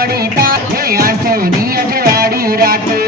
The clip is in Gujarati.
અજવાડી તાથે આસો ની અજવાડી રાખો.